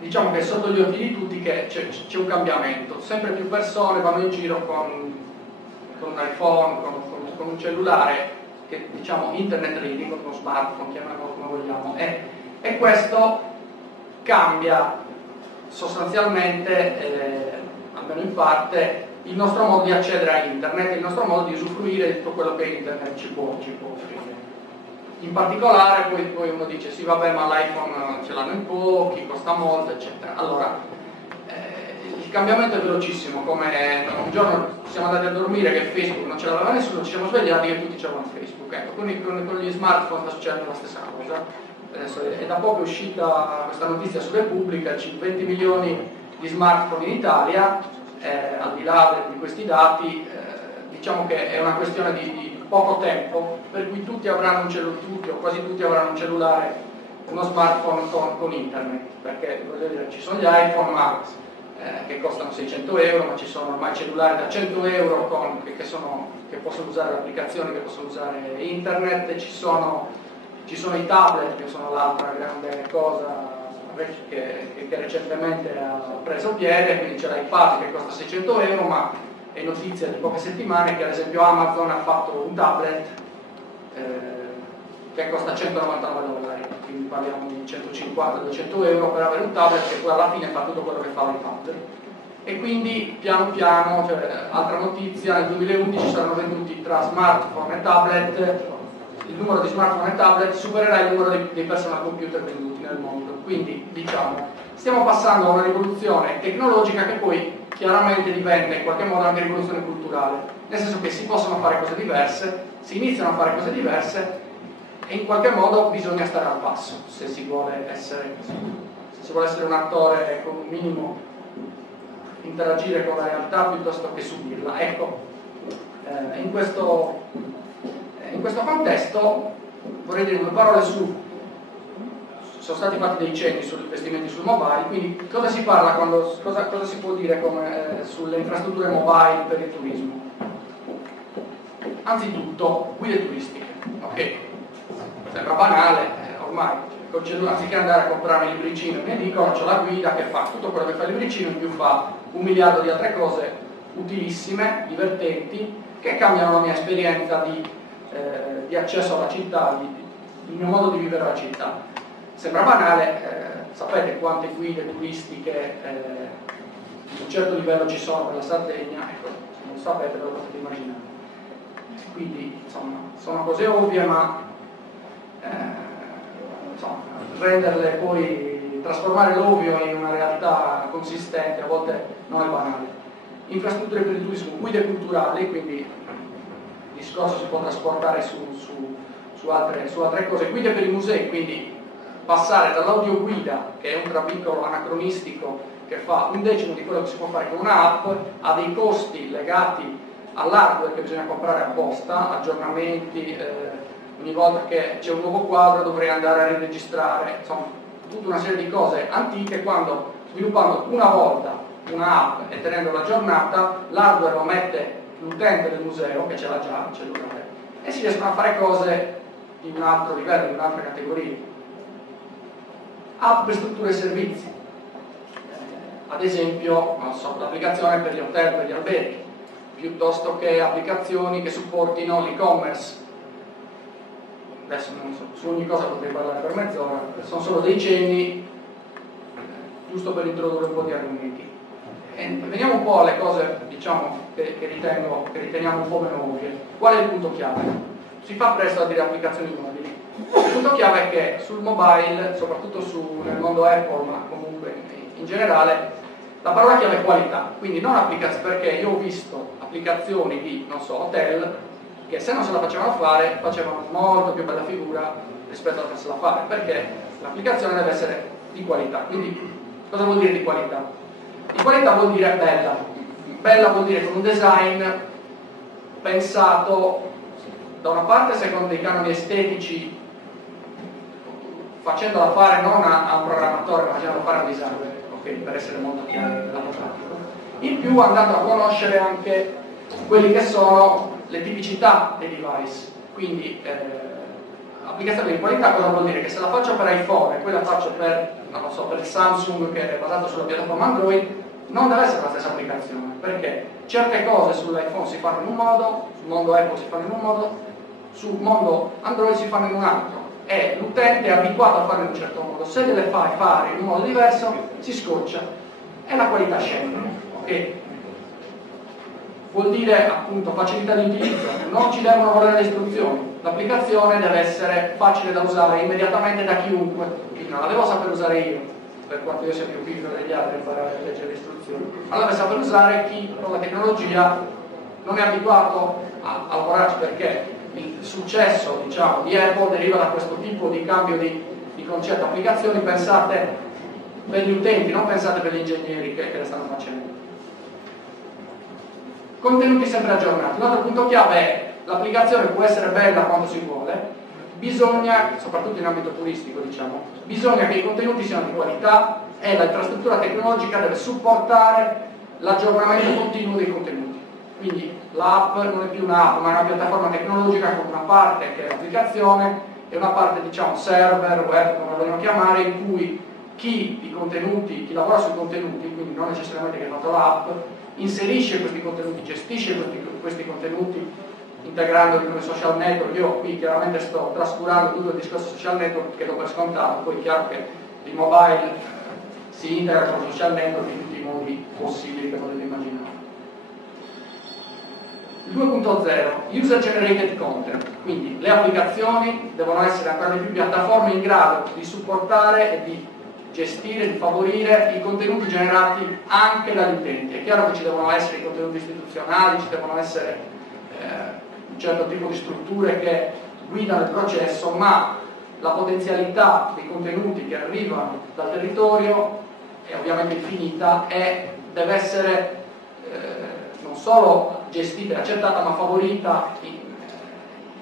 diciamo che è sotto gli occhi di tutti che c'è un cambiamento, sempre più persone vanno in giro con un iPhone, con un cellulare che diciamo internet ready, con uno smartphone, chiamiamolo come vogliamo, e questo cambia sostanzialmente, almeno in parte, il nostro modo di accedere a internet, il nostro modo di usufruire di tutto quello che internet ci può offrire. In particolare poi uno dice sì vabbè, ma l'iPhone ce l'hanno in pochi, costa molto, eccetera. Allora, il cambiamento è velocissimo, come un giorno siamo andati a dormire che Facebook non ce l'aveva nessuno, ci siamo svegliati che tutti c'erano Facebook. Ecco, con gli smartphone sta succedendo la stessa cosa. Adesso è da poco uscita questa notizia su Repubblica, 20 milioni di smartphone in Italia, al di là di questi dati, diciamo che è una questione di poco tempo, per cui tutti avranno un cellulare, tutti o quasi tutti avranno un cellulare, uno smartphone con internet, perché voglio dire, ci sono gli iPhone che costano 600 euro, ma ci sono ormai cellulari da 100 euro che possono usare le applicazioni, che possono usare internet, ci sono i tablet, che sono l'altra grande cosa che recentemente ha preso piede, quindi c'è l'iPad che costa 600 euro, ma è notizia di poche settimane che ad esempio Amazon ha fatto un tablet che costa 199 dollari, quindi parliamo di 150-200 euro per avere un tablet che poi alla fine fa tutto quello che fa l'iPad. E quindi piano piano, altra notizia, nel 2011 saranno venduti tra smartphone e tablet, il numero di smartphone e tablet supererà il numero dei personal computer venduti nel mondo. Quindi diciamo, stiamo passando a una rivoluzione tecnologica che poi chiaramente diventa in qualche modo anche rivoluzione culturale, nel senso che si possono fare cose diverse, si iniziano a fare cose diverse e in qualche modo bisogna stare al passo se si vuole essere un attore con un minimo, interagire con la realtà piuttosto che subirla. Ecco, in questo contesto vorrei dire due parole sono stati fatti dei cenni sugli investimenti sul mobile, quindi cosa si parla cosa si può dire sulle infrastrutture mobile per il turismo? Anzitutto guide turistiche, ok? Sembra banale, ormai col cellulare, anziché andare a comprare il libricino mi dicono c'ho la guida che fa tutto quello che fa il libricino, in più fa 1 miliardo di altre cose utilissime, divertenti, che cambiano la mia esperienza di accesso alla città, il mio modo di vivere la città. Sembra banale, sapete quante guide turistiche di un certo livello ci sono per la Sardegna, ecco, se non sapete ve lo potete immaginare. Quindi insomma sono cose ovvie, ma insomma, renderle poi, trasformare l'ovvio in una realtà consistente a volte non è banale. Infrastrutture per il turismo, guide culturali, quindi il discorso si può trasportare su altre cose, guide per i musei, quindi passare dall'audioguida, che è un trabicolo anacronistico che fa 1/10 di quello che si può fare con un'app, a dei costi legati all'hardware che bisogna comprare apposta, aggiornamenti, ogni volta che c'è un nuovo quadro dovrei andare a riregistrare, insomma tutta una serie di cose antiche, quando sviluppando una volta un'app e tenendola aggiornata, l'hardware lo mette l'utente del museo, che ce l'ha già il cellulare, e si riescono a fare cose di un altro livello, di un'altra categoria. App per strutture e servizi, ad esempio non so, l'applicazione per gli hotel, per gli alberghi, piuttosto che applicazioni che supportino l'e-commerce. Adesso non so, su ogni cosa potrei parlare per mezz'ora, sono solo dei cenni, giusto per introdurre un po' di argomenti. E veniamo un po' alle cose, diciamo, che riteniamo un po' meno ovvie. Qual è il punto chiave? Si fa presto a dire applicazioni mobili. Il punto chiave è che sul mobile, soprattutto nel mondo Apple, ma comunque in generale, la parola chiave è qualità. Quindi non applicazioni, perché io ho visto applicazioni di, non so, hotel, che se non se la facevano fare, facevano molto più bella figura rispetto a farsela fare, perché l'applicazione deve essere di qualità. Quindi cosa vuol dire di qualità? Di qualità vuol dire bella. Bella vuol dire con un design pensato da una parte secondo dei canoni estetici, facendola fare non a un programmatore, ma facendola fare a un designer, okay, per essere molto chiari nella pratica. In più andando a conoscere anche quelli che sono le tipicità dei device, quindi applicazione di qualità cosa vuol dire? Che se la faccio per iPhone e poi la faccio per, non lo so, per Samsung che è basato sulla piattaforma Android, non deve essere la stessa applicazione, perché certe cose sull'iPhone si fanno in un modo, sul mondo Apple si fanno in un modo, sul mondo Android si fanno in un altro, e l'utente è abituato a farlo in un certo modo. Se deve fare in un modo diverso si scoccia e la qualità scende, ok? Vuol dire appunto facilità di utilizzo, non ci devono volere le istruzioni, l'applicazione deve essere facile da usare immediatamente da chiunque, quindi non la devo sapere usare io, per quanto io sia più piccolo degli altri imparare a leggere le istruzioni, ma la deve saper usare chi con la tecnologia non è abituato a lavorarci, perché il successo, diciamo, di Apple deriva da questo tipo di cambio di concetto. Applicazioni pensate per gli utenti, non pensate per gli ingegneri che le stanno facendo. Contenuti sempre aggiornati. Un altro punto chiave è: l'applicazione può essere bella quando si vuole, bisogna, soprattutto in ambito turistico, diciamo, bisogna che i contenuti siano di qualità e la infrastruttura tecnologica deve supportare l'aggiornamento continuo dei contenuti. Quindi l'app non è più un'app, ma è una piattaforma tecnologica con una parte che è l'applicazione e una parte, diciamo, server, web, come lo vogliono chiamare, in cui chi lavora sui contenuti, quindi non necessariamente che ha fatto l'app, inserisce questi contenuti, gestisce questi contenuti, integrandoli come social network. Io qui chiaramente sto trascurando tutto il discorso social network che do per scontato, poi è chiaro che il mobile si integra con il social network in tutti i modi possibili che potete immaginare. Il 2.0, user generated content, quindi le applicazioni devono essere ancora di più piattaforme in grado di supportare e di gestire, di favorire i contenuti generati anche dagli utenti. È chiaro che ci devono essere i contenuti istituzionali, ci devono essere un certo tipo di strutture che guidano il processo, ma la potenzialità dei contenuti che arrivano dal territorio è ovviamente infinita e deve essere non solo gestita e accettata, ma favorita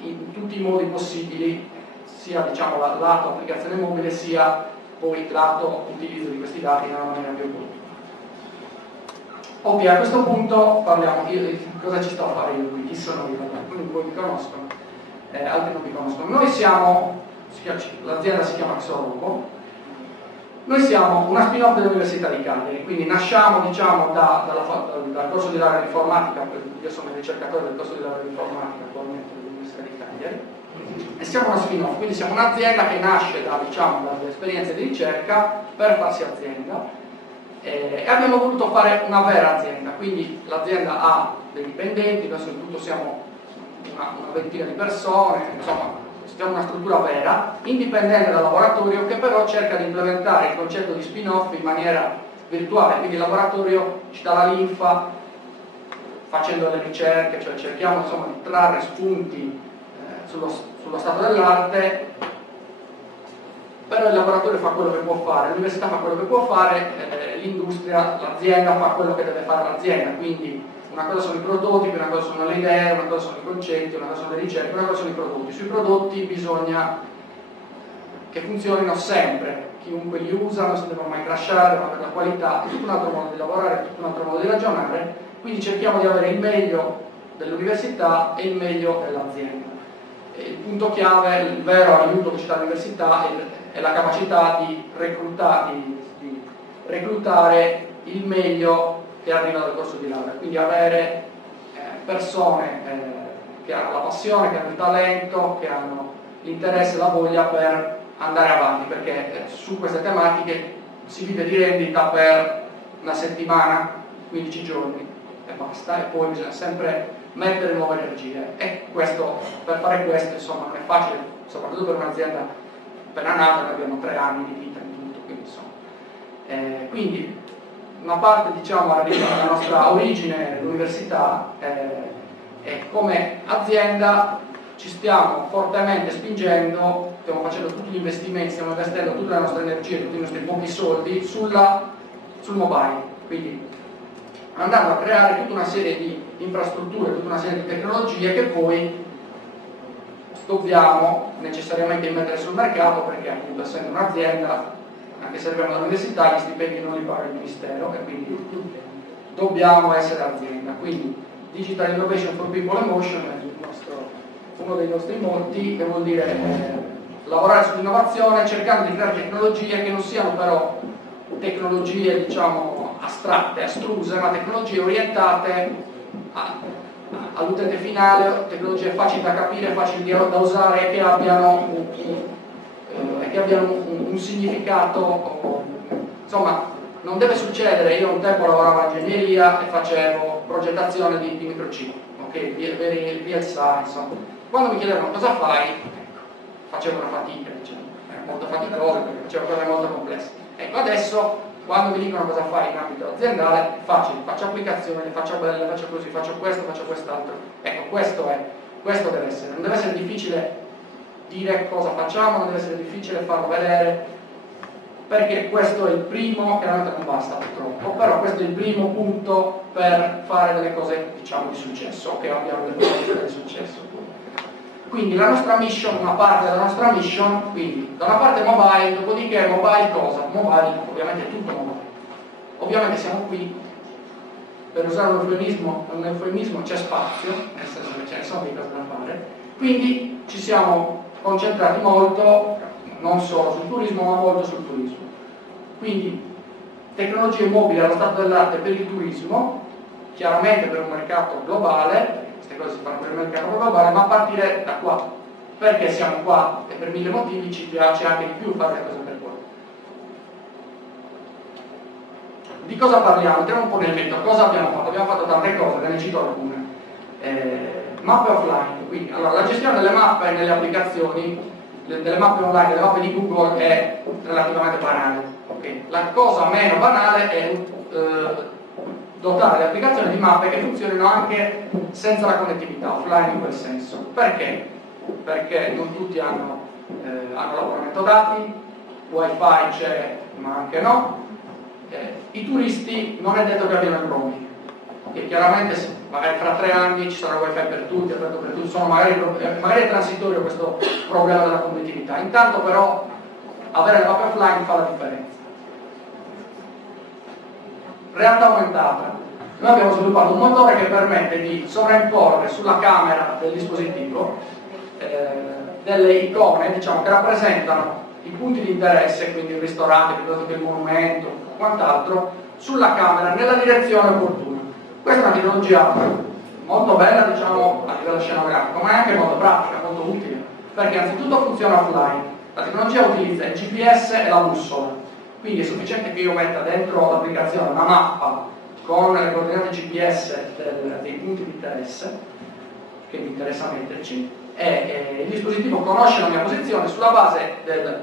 in tutti i modi possibili, sia, diciamo, lato applicazione mobile, sia poi lato utilizzo di questi dati nella maniera più opportuna. Ok, a questo punto parliamo di cosa ci sto a fare io qui, chi sono io, alcuni di voi mi conoscono, altri non mi conoscono. Noi siamo, l'azienda si chiama Xorobo. Noi siamo una spin-off dell'Università di Cagliari, quindi nasciamo, diciamo, dal corso di laurea in informatica. Io sono il ricercatore del corso di laurea in informatica attualmente dell'Università di Cagliari, e siamo una spin-off, quindi siamo un'azienda che nasce dalle esperienze di ricerca per farsi azienda, e abbiamo voluto fare una vera azienda, quindi l'azienda ha dei dipendenti, adesso in tutto siamo una ventina di persone, insomma siamo una struttura vera, indipendente dal laboratorio, che però cerca di implementare il concetto di spin-off in maniera virtuale, quindi il laboratorio ci dà la linfa facendo le ricerche, cioè cerchiamo, insomma, di trarre spunti sullo stato dell'arte, però il laboratorio fa quello che può fare, l'università fa quello che può fare, l'industria, l'azienda fa quello che deve fare l'azienda, quindi una cosa sono i prototipi, una cosa sono le idee, una cosa sono i concetti, una cosa sono le ricerche, una cosa sono i prodotti. Sui prodotti bisogna che funzionino sempre, chiunque li usa, non si devono mai crashare, devono avere la qualità, è tutto un altro modo di lavorare, tutto un altro modo di ragionare, quindi cerchiamo di avere il meglio dell'università e il meglio dell'azienda. Il punto chiave, il vero aiuto che ci dà l'università è la capacità di reclutare il meglio che arriva dal corso di laurea, quindi avere persone che hanno la passione, che hanno il talento, che hanno l'interesse e la voglia per andare avanti, perché su queste tematiche si vive di rendita per una settimana, 15 giorni e basta, e poi bisogna sempre mettere nuove energie, e questo, per fare questo, insomma, non è facile, soprattutto per un'azienda appena nata, noi abbiamo 3 anni di vita in tutto, quindi insomma. Quindi una parte, diciamo, arriva dalla nostra origine, l'università, e come azienda ci stiamo fortemente spingendo, stiamo facendo tutti gli investimenti, stiamo investendo tutte le nostre energie, tutti i nostri pochi soldi sul mobile, quindi andando a creare tutta una serie di infrastrutture, tutta una serie di tecnologie che poi dobbiamo necessariamente mettere sul mercato, perché appunto essendo un'azienda, anche se arriviamo dall'università, gli stipendi non li paga il Ministero e quindi dobbiamo essere azienda. Quindi Digital Innovation for People and Motion è uno dei nostri motti, che vuol dire lavorare sull'innovazione cercando di creare tecnologie che non siano però tecnologie, diciamo, astratte, astruse, ma tecnologie orientate all'utente finale, tecnologie facili da capire, facili da usare e che abbiano un significato. Insomma, non deve succedere. Io un tempo lavoravo in ingegneria e facevo progettazione di microchip, ok, VLSI, insomma. Quando mi chiedevano cosa fai, facevo una fatica, diciamo, molto faticoso perché facevo cose molto complesse. Ecco, adesso quando mi dicono cosa fai in ambito aziendale, è facile, faccio applicazioni, le faccio belle, le faccio così, faccio questo, faccio quest'altro. Ecco, questo deve essere. Non deve essere difficile dire cosa facciamo, non deve essere difficile farlo vedere, perché questo è il primo, chiaramente non basta purtroppo, però questo è il primo punto per fare delle cose, diciamo, di successo, che abbiano delle possibilità di successo. Quindi la nostra mission, una parte della nostra mission, quindi da una parte mobile, dopodiché mobile cosa? Mobile, ovviamente tutto mobile. Ovviamente siamo qui, per usare un eufemismo c'è spazio, nel senso che ce ne sono di cose da fare, quindi ci siamo concentrati molto, non solo sul turismo, ma molto sul turismo. Quindi tecnologie mobili allo stato dell'arte per il turismo, chiaramente per un mercato globale, queste cose si fanno per il mercato globale, ma a partire da qua, perché siamo qua e per mille motivi ci piace anche di più fare le cose per quello. Di cosa parliamo? Entriamo un po' nel metodo. Cosa abbiamo fatto? Abbiamo fatto tante cose, ve ne cito alcune. Mappe offline, quindi allora, la gestione delle mappe nelle applicazioni, delle mappe online, delle mappe di Google è relativamente banale. Okay? La cosa meno banale è dotare le applicazioni di mappe che funzionino anche senza la connettività, offline in quel senso. Perché? Perché non tutti hanno l'abbonamento dati, wifi c'è ma anche no, i turisti non è detto che abbiano il roaming, che chiaramente magari fra 3 anni ci sarà wifi per tutti, aperto per tutti, magari è transitorio questo problema della connettività. Intanto però avere le mappe offline fa la differenza. Realtà aumentata. Noi abbiamo sviluppato un motore che permette di sovraimporre sulla camera del dispositivo delle icone, diciamo, che rappresentano i punti di interesse, quindi il ristorante, piuttosto che il monumento, quant'altro, sulla camera nella direzione opportuna. Questa è una tecnologia molto bella, diciamo, a livello scenografico, ma è anche molto pratica, molto utile, perché anzitutto funziona offline. La tecnologia utilizza il GPS e la bussola, quindi è sufficiente che io metta dentro l'applicazione una mappa con le coordinate GPS dei punti di interesse, che mi interessa metterci, e il dispositivo conosce la mia posizione sulla base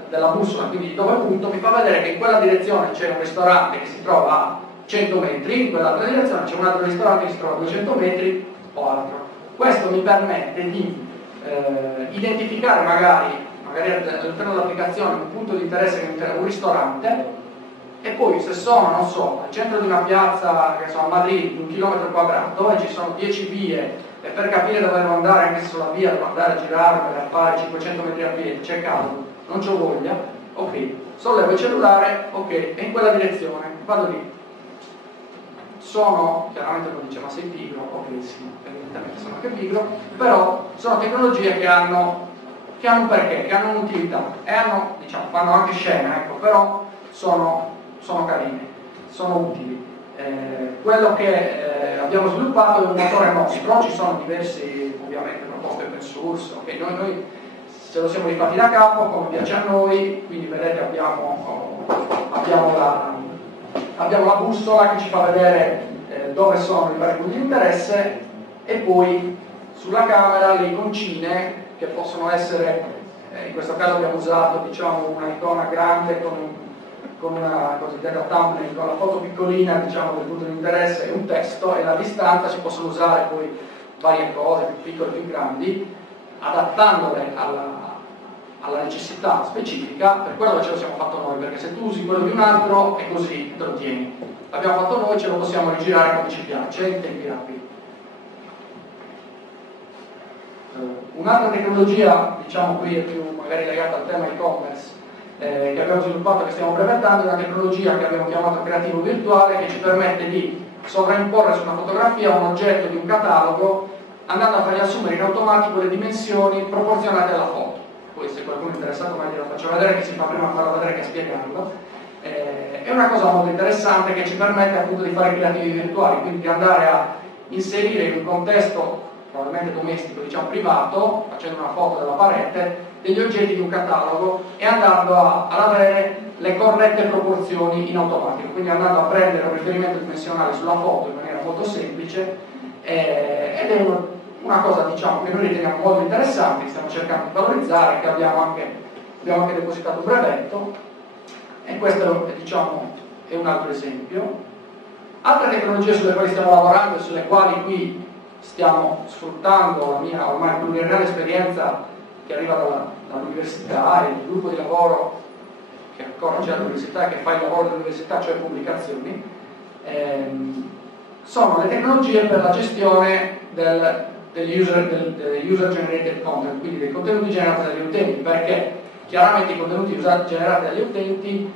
della bussola, quindi di dove punto, mi fa vedere che in quella direzione c'è un ristorante che si trova a 100 metri, in quell'altra direzione c'è un altro ristorante che si trova a 200 metri o altro. Questo mi permette di identificare magari all'interno dell'applicazione un punto di interesse che è un ristorante, e poi se sono, non so, al centro di una piazza, che sono a Madrid, di 1 chilometro quadrato, dove ci sono 10 vie, e per capire dove devo andare, anche se sulla via devo andare a girarmi, a fare 500 metri a piedi, c'è caldo, non c'ho voglia, ok, sollevo il cellulare, ok, e in quella direzione, vado lì. Sono, chiaramente lo dice, ma sei pigro? Ok, sì, evidentemente sono anche pigro, però sono tecnologie che hanno un perché, che hanno un'utilità, e hanno, diciamo, fanno anche scena, ecco, però sono carine, sono utili. Quello che abbiamo sviluppato è un motore nostro, ci sono diversi, ovviamente, proposte open source, okay? Noi ce lo siamo rifatti da capo, come piace a noi, quindi vedete abbiamo la bussola che ci fa vedere dove sono i vari punti di interesse, e poi sulla camera le iconcine che possono essere, in questo caso abbiamo usato, diciamo, un'icona grande con una cosiddetta thumbnail, con la foto piccolina, diciamo, del punto di interesse e un testo, e la distanza si possono usare poi varie cose, più piccole, più grandi, adattandole alla necessità specifica. Per quello che ce lo siamo fatto noi, perché se tu usi quello di un altro è così, te lo tieni. L'abbiamo fatto noi, ce lo possiamo rigirare come ci piace, in tempi rapidi. Un'altra tecnologia, diciamo qui è più magari legata al tema e-commerce, che abbiamo sviluppato, che stiamo brevettando, è una tecnologia che abbiamo chiamato creativo virtuale, che ci permette di sovraimporre su una fotografia un oggetto di un catalogo, andando a fargli assumere in automatico le dimensioni proporzionate alla foto. poi se qualcuno è interessato meglio lo faccio vedere, che si fa prima farlo vedere che spiegarlo. È una cosa molto interessante che ci permette appunto di fare creativi virtuali, quindi di andare a inserire in un contesto probabilmente domestico, diciamo privato, facendo una foto della parete, degli oggetti di un catalogo e andando ad avere le corrette proporzioni in automatico, quindi andando a prendere un riferimento dimensionale sulla foto in maniera molto semplice, ed è una cosa, diciamo, che noi riteniamo molto interessante, che stiamo cercando di valorizzare, che abbiamo anche depositato un brevetto, e questo, diciamo, è un altro esempio. Altre tecnologie sulle quali stiamo lavorando e sulle quali qui stiamo sfruttando la mia ormai pluriennale esperienza che arriva dall'università e il gruppo di lavoro che ancora c'è all'università e che fa il lavoro dell'università, cioè pubblicazioni, sono le tecnologie per la gestione degli user generated content, quindi dei contenuti generati dagli utenti, perché chiaramente i contenuti generati dagli utenti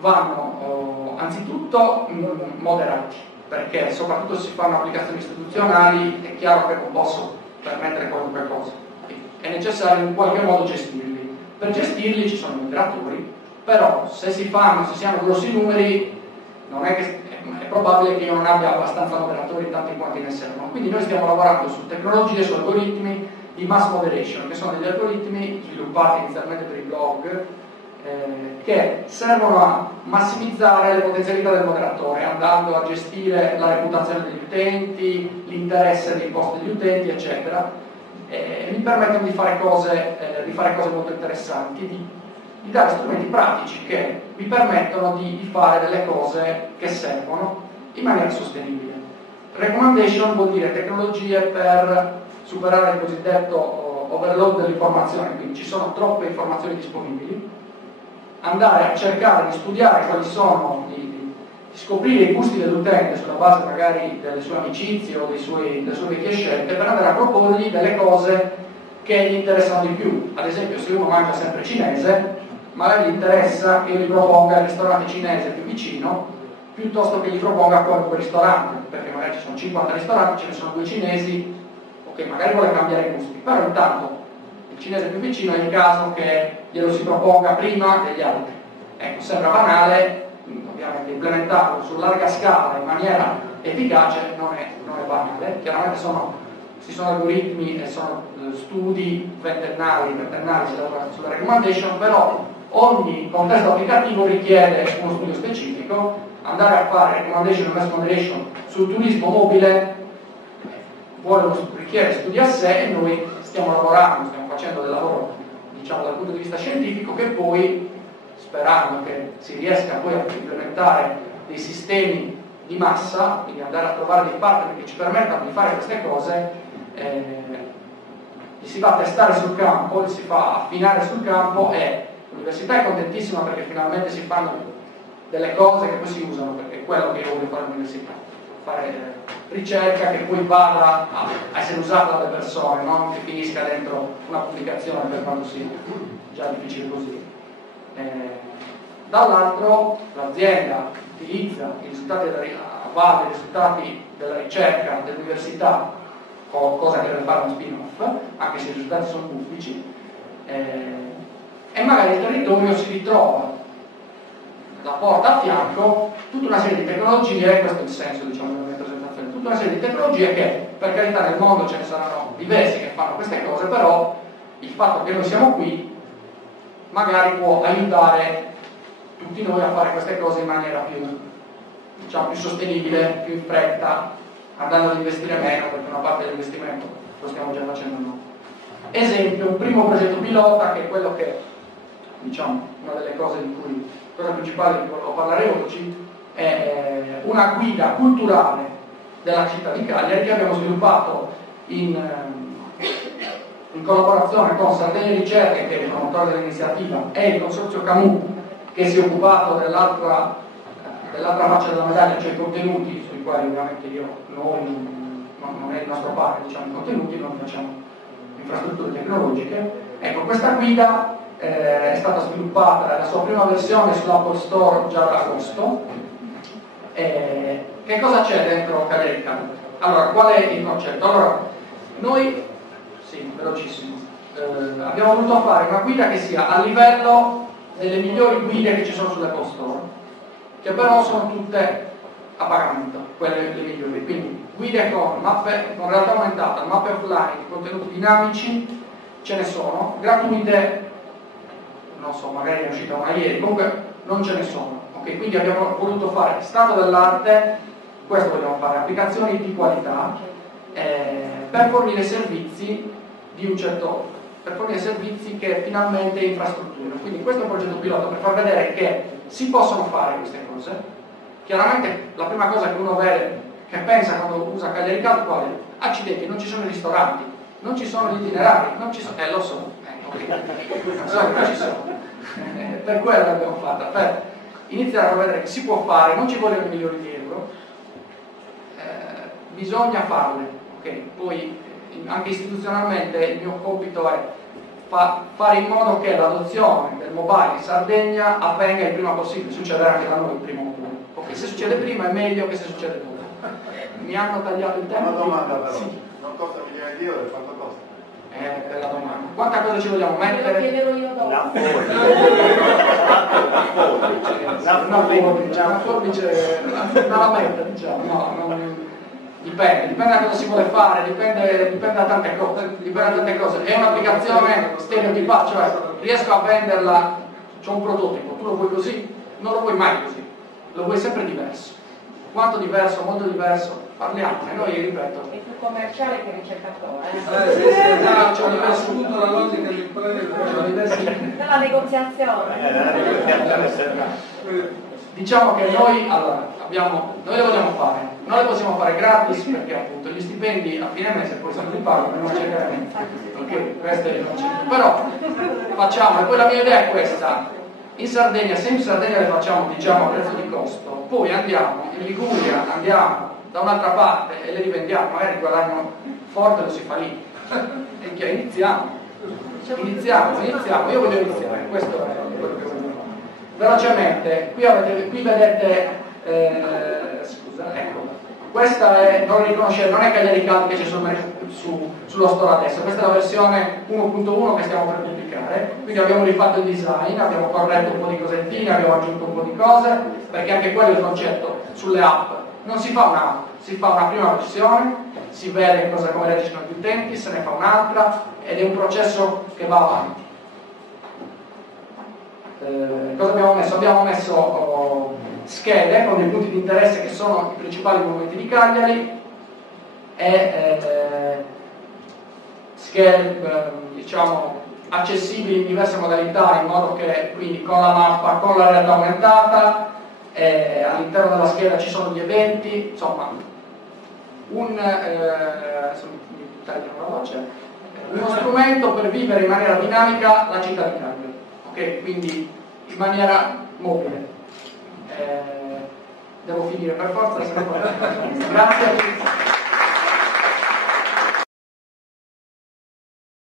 vanno anzitutto moderati, perché soprattutto se si fanno applicazioni istituzionali è chiaro che non posso permettere qualunque cosa, è necessario in qualche modo gestirli. Per gestirli ci sono i moderatori, però se si hanno grossi numeri non è che è probabile che io non abbia abbastanza moderatori tanti quanti ne servono. Quindi noi stiamo lavorando su tecnologie, su algoritmi di mass moderation, che sono degli algoritmi sviluppati inizialmente per i blog, che servono a massimizzare le potenzialità del moderatore, andando a gestire la reputazione degli utenti, l'interesse dei post degli utenti, eccetera. Mi permettono di fare cose molto interessanti, di dare strumenti pratici che vi permettono di fare delle cose che servono in maniera sostenibile. Recommendation vuol dire tecnologie per superare il cosiddetto overload dell'informazione, quindi ci sono troppe informazioni disponibili, andare a cercare di studiare quali sono, di scoprire i gusti dell'utente sulla base magari delle sue amicizie o delle sue vecchie scelte, per andare a proporgli delle cose che gli interessano di più. Ad esempio, se uno mangia sempre cinese, magari gli interessa che io gli proponga il ristorante cinese più vicino piuttosto che gli proponga qualunque ristorante, perché magari ci sono 50 ristoranti, ce ne sono 2 cinesi, ok, magari vuole cambiare i gusti, però intanto il cinese più vicino è il caso che glielo si proponga prima degli altri. Ecco, sembra banale, ovviamente implementarlo su larga scala in maniera efficace non è banale. Chiaramente ci sono algoritmi e sono studi ventennali si lavora sulla recommendation, però ogni contesto applicativo richiede uno studio specifico. Andare a fare recommendation e mass moderation sul turismo mobile richiede studi a sé, e noi stiamo facendo del lavoro, diciamo, dal punto di vista scientifico, che poi, sperando che si riesca poi a implementare dei sistemi di massa, quindi andare a trovare dei partner che ci permettano di fare queste cose, li si fa testare sul campo, li si fa affinare sul campo, e l'università è contentissima perché finalmente si fanno delle cose che poi si usano, perché è quello che io voglio fare all'università, fare ricerca che poi vada a essere usata dalle persone, non che finisca dentro una pubblicazione, per quanto sia già difficile così. Dall'altro l'azienda utilizza i risultati della ricerca dell'università, cosa che deve fare uno spin-off, anche se i risultati sono pubblici, e magari il territorio si ritrova da porta a fianco tutta una serie di tecnologie, questo è il senso, diciamo, della mia presentazione, tutta una serie di tecnologie che, per carità, nel mondo ce ne saranno diversi che fanno queste cose, però il fatto che noi siamo qui magari può aiutare tutti noi a fare queste cose in maniera più, diciamo, più sostenibile, più in fretta, andando ad investire meno, perché una parte dell'investimento lo stiamo già facendo noi. Esempio, un primo progetto pilota, che è quello che, diciamo, una delle cose cosa principale di cui volevo parlare oggi, è una guida culturale della città di Cagliari, che abbiamo sviluppato in collaborazione con Sardegna Ricerche, che è il promotore dell'iniziativa, e il Consorzio Camus, che si è occupato dell'altra faccia della medaglia, cioè i contenuti, sui quali ovviamente non è il nostro parte, diciamo, i contenuti, noi facciamo infrastrutture tecnologiche. Ecco, questa guida è stata sviluppata, la sua prima versione sull'Apple Store già da agosto. Che cosa c'è dentro Cagliari? Allora, qual è il concetto? Allora, noi, sì, velocissimo, abbiamo voluto fare una guida che sia a livello delle migliori guide che ci sono sull'Apple Store, che però sono tutte a pagamento, quelle le migliori. Quindi guide con mappe con realtà aumentata, mappe offline, contenuti dinamici, ce ne sono, gratuite, non so, magari è uscita una ieri, comunque non ce ne sono. Okay? Quindi abbiamo voluto fare stato dell'arte, questo vogliamo fare, applicazioni di qualità per fornire servizi di un certo, per fornire servizi che finalmente infrastrutturano. Quindi questo è un progetto pilota per far vedere che si possono fare queste cose. Chiaramente la prima cosa che uno vede, che pensa quando usa Cagliari Cloud, qual è? Accidenti, non ci sono i ristoranti, non ci sono gli itinerari, non ci sono, lo so, non ci sono. Per quello l'abbiamo fatta, per iniziare a vedere che si può fare, non ci vogliono milioni di euro, bisogna farle, okay? Poi anche istituzionalmente il mio compito è fare in modo che l'adozione del mobile in Sardegna avvenga il prima possibile, succederà anche da noi il prima oppure. Okay, se succede prima è meglio che se succede dopo. Mi hanno tagliato il tempo. Una domanda però, sì. Non costa milioni di euro, quanto costa? Per la domanda. Quanta cosa ci vogliamo mettere? Lo chiederò io dopo. Una forbice, una lametta, diciamo. No, dipende da cosa si vuole fare, dipende da tante cose, È un'applicazione stereotipata, cioè riesco a venderla, c'ho un prototipo, tu lo vuoi così, non lo vuoi mai così, lo vuoi sempre diverso. Quanto diverso, molto diverso, parliamo, e noi, ripeto. È più commerciale che ricercatore. C'ho diverso tutto la logica Nella negoziazione. Diciamo che noi le vogliamo fare, noi le possiamo fare gratis perché appunto gli stipendi a fine mese poi sono più paghi, non c'è veramente, perché questo è il concetto. Però facciamo, e poi la mia idea è questa: in Sardegna, se in Sardegna le facciamo diciamo a prezzo di costo, poi andiamo in Liguria, andiamo da un'altra parte e le rivendiamo, magari il guadagno forte lo si fa lì. E che iniziamo, io voglio iniziare, questo è quello che voglio fare. Velocemente, qui vedete, scusa, ecco, questa è, non è Cagliari Cloud che c'è sullo store adesso, questa è la versione 1.1 che stiamo per pubblicare, quindi abbiamo rifatto il design, abbiamo corretto un po' di cosettine, abbiamo aggiunto un po' di cose, perché anche quello è il concetto sulle app, non si fa un'app, si fa una prima versione, si vede come reagiscono gli utenti, se ne fa un'altra ed è un processo che va avanti. Cosa abbiamo messo? Abbiamo messo schede con dei punti di interesse che sono i principali monumenti di Cagliari e schede diciamo accessibili in diverse modalità, in modo che quindi con la mappa, con la realtà aumentata, all'interno della scheda ci sono gli eventi, insomma uno strumento per vivere in maniera dinamica la città di Cagliari. Okay, quindi in maniera mobile. Devo finire per forza, grazie a tutti.